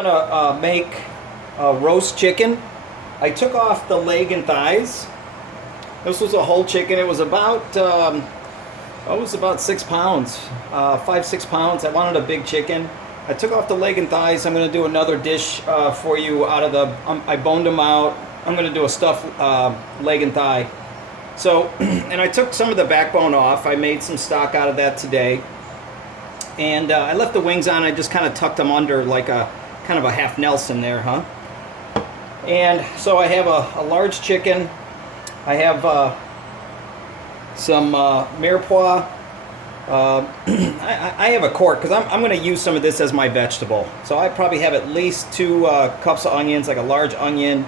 I'm gonna make roast chicken. I took off the leg and thighs. This was a whole chicken. It was about 6 pounds, 5-6 pounds. I wanted a big chicken. I took off the leg and thighs. I'm gonna do another dish for you out of the. I boned them out. I'm gonna do a stuffed leg and thigh. So, and I took some of the backbone off. I made some stock out of that today. And I left the wings on. I just kind of tucked them under like a kind of a half Nelson there, huh? And so I have a large chicken. I have some mirepoix. I have a quart because I'm going to use some of this as my vegetable. So I probably have at least 2 cups of onions, like a large onion,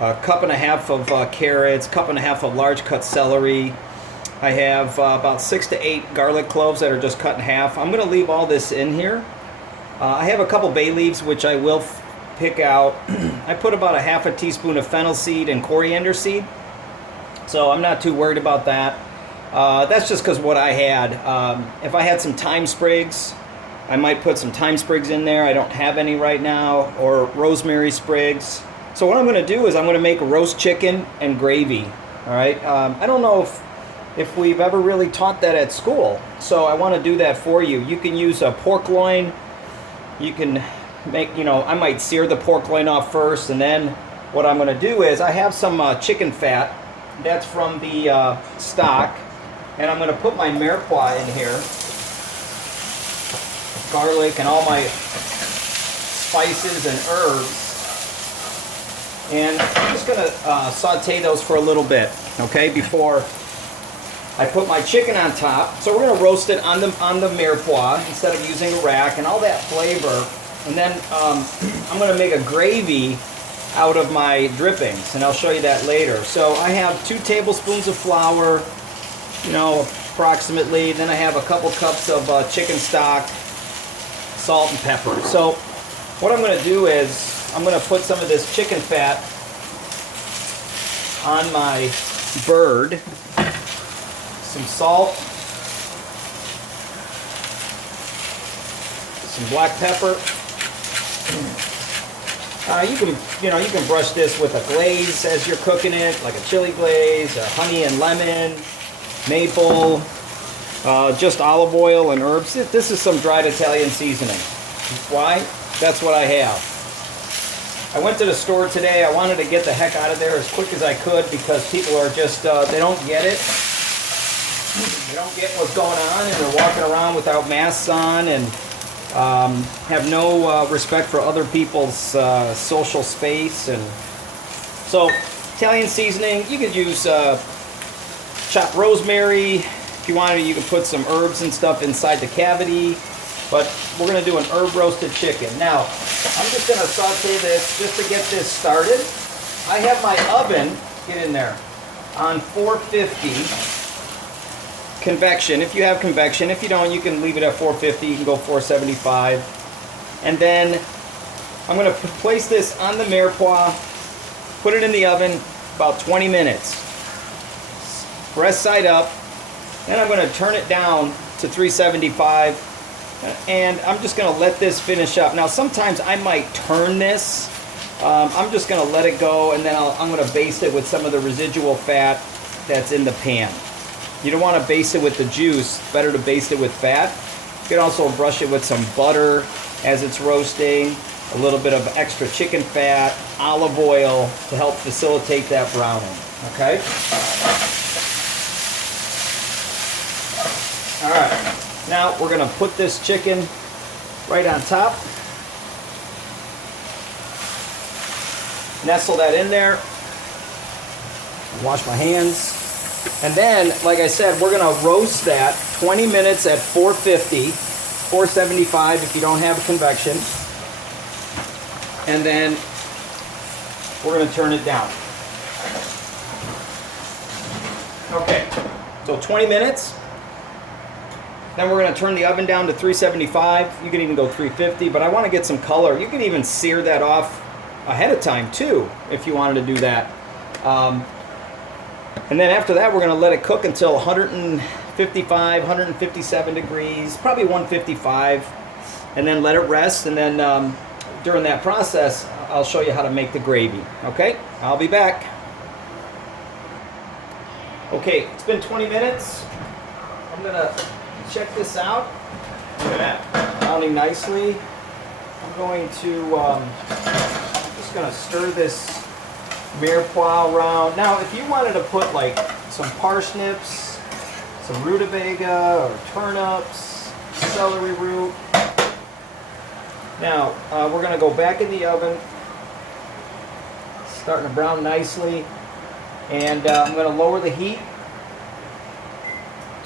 a cup and a half of carrots, cup and a half of large cut celery. I have about 6 to 8 garlic cloves that are just cut in half. I'm going to leave all this in here. I have a couple bay leaves, which I will pick out. I put about a half a teaspoon of fennel seed and coriander seed. So I'm not too worried about that. That's just because what I had. If I had some thyme sprigs, I might put some thyme sprigs in there. I don't have any right now. Or rosemary sprigs. So what I'm going to do is I'm going to make a roast chicken and gravy. All right. I don't know if we've ever really taught that at school. So I want to do that for you. You can use a pork loin. You can make, I might sear the pork loin off first, and then what I'm going to do is I have some chicken fat. That's from the stock. And I'm going to put my mirepoix in here. Garlic and all my spices and herbs. And I'm just going to saute those for a little bit, okay, before I put my chicken on top. So we're going to roast it on the mirepoix instead of using a rack and all that flavor. And then I'm going to make a gravy out of my drippings, and I'll show you that later. So I have 2 tablespoons of flour, approximately. Then I have a couple cups of chicken stock, salt and pepper. So what I'm going to do is I'm going to put some of this chicken fat on my bird. Some salt, some black pepper. You can brush this with a glaze as you're cooking it, like a chili glaze, honey and lemon, maple, just olive oil and herbs. This is some dried Italian seasoning. Why? That's what I have. I went to the store today. I wanted to get the heck out of there as quick as I could because people are just, they don't get it. They don't get what's going on, and they're walking around without masks on and have no respect for other people's social space. And so Italian seasoning, you could use chopped rosemary. If you wanted to, you could put some herbs and stuff inside the cavity. But we're going to do an herb roasted chicken. Now, I'm just going to saute this just to get this started. I have my oven, get in there, on 450. Convection, if you have convection. If you don't, you can leave it at 450. You can go 475. And then I'm going to place this on the mirepoix, put it in the oven about 20 minutes. Breast side up. Then I'm going to turn it down to 375. And I'm just going to let this finish up. Now, sometimes I might turn this. I'm just going to let it go, and then I'm going to baste it with some of the residual fat that's in the pan. You don't want to baste it with the juice. Better to baste it with fat. You can also brush it with some butter as it's roasting, a little bit of extra chicken fat, olive oil to help facilitate that browning. Okay? All right. Now we're going to put this chicken right on top. Nestle that in there. Wash my hands. And then, like I said, we're going to roast that 20 minutes at 450, 475 if you don't have a convection. And then we're going to turn it down. Okay, so 20 minutes. Then we're going to turn the oven down to 375. You can even go 350, but I want to get some color. You can even sear that off ahead of time too, if you wanted to do that. And then after that, we're going to let it cook until 155, 157 degrees, probably 155, and then let it rest. And then during that process, I'll show you how to make the gravy. Okay, I'll be back. Okay, it's been 20 minutes. I'm gonna check this out. Look at that, browning nicely. I'm going to just gonna stir this mirepoix around. Now, if you wanted to put like some parsnips, some rutabaga or turnips, celery root. Now, we're gonna go back in the oven. Starting to brown nicely. And I'm going to lower the heat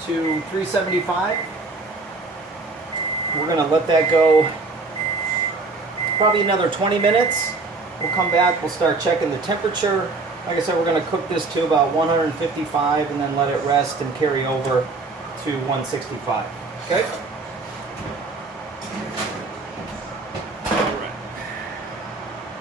to 375. We're going to let that go probably another 20 minutes. We'll come back, we'll start checking the temperature. Like I said, we're going to cook this to about 155 and then let it rest and carry over to 165. Okay?